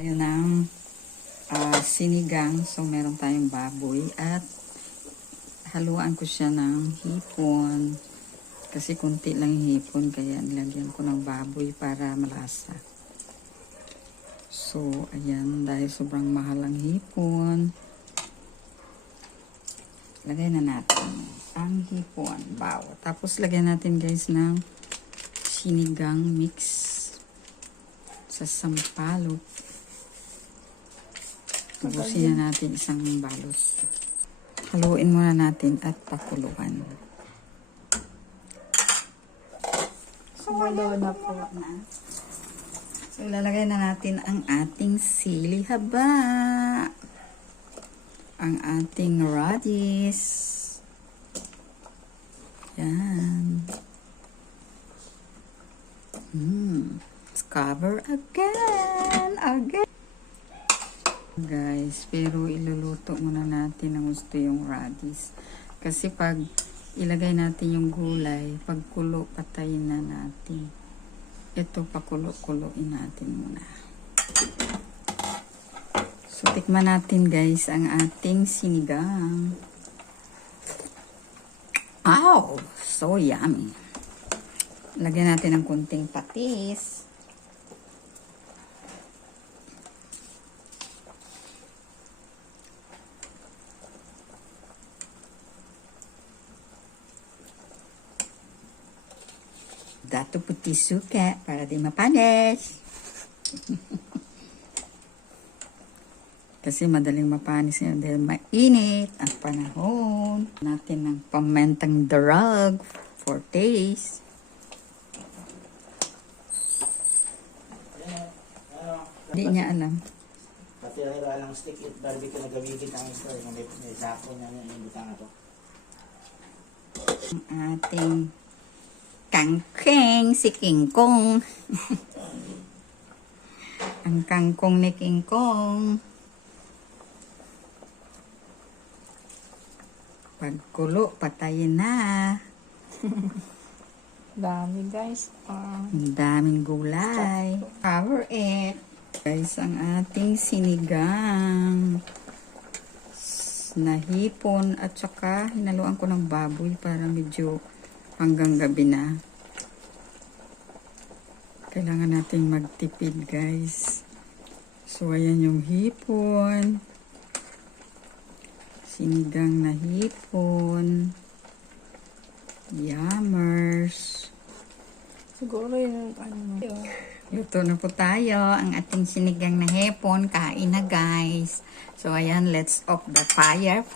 Tayo ng sinigang. So, meron tayong baboy at haluan ko siya ng hipon. Kasi kunti lang yung hipon, kaya nilagyan ko ng baboy para malasa. So, ayan, dahil sobrang mahal ang hipon, lagay na natin ang hipon. Wow. Tapos, lagyan natin guys ng sinigang mix sa sampalot. Tubusin na natin isang balos. Haluin muna natin at pakuluan. Sumalo na po. So, ilalagay na natin ang ating sili haba. Ang ating radish. Yan. Let's cover again. Guys, pero iluluto muna natin ng gusto yung radish. Kasi pag ilagay natin yung gulay, pag kulo, patayin na natin. Ito, pakulo-kuloin natin muna. So, tikman natin guys ang ating sinigang. Wow! So yummy. Lagyan natin ng kunting patis. Dato puti suka para di mapanis. Kasi madaling mapanis yun dahil mainit ang panahon. Natin ng pamentang darag for taste. Hindi niya alam. Pati lang stick it barbecue na gawigin ang isa. May sako niya yung butang ito. Ang ating kangkong si King Kong. Ang kangkong ni King Kong. Pagkulo, patayin na. Dami guys. Ang daming gulay. Cover it. Guys, ang ating sinigang na hipon at saka hinaluan ko ng baboy para medyo hanggang gabi na. Kailangan nating magtipid guys. So, ayan yung hipon. Sinigang na hipon. Yummers. Siguro yun ano. Luto na po tayo. Ang ating sinigang na hipon. Kain na guys. So, ayan, let's off the fire.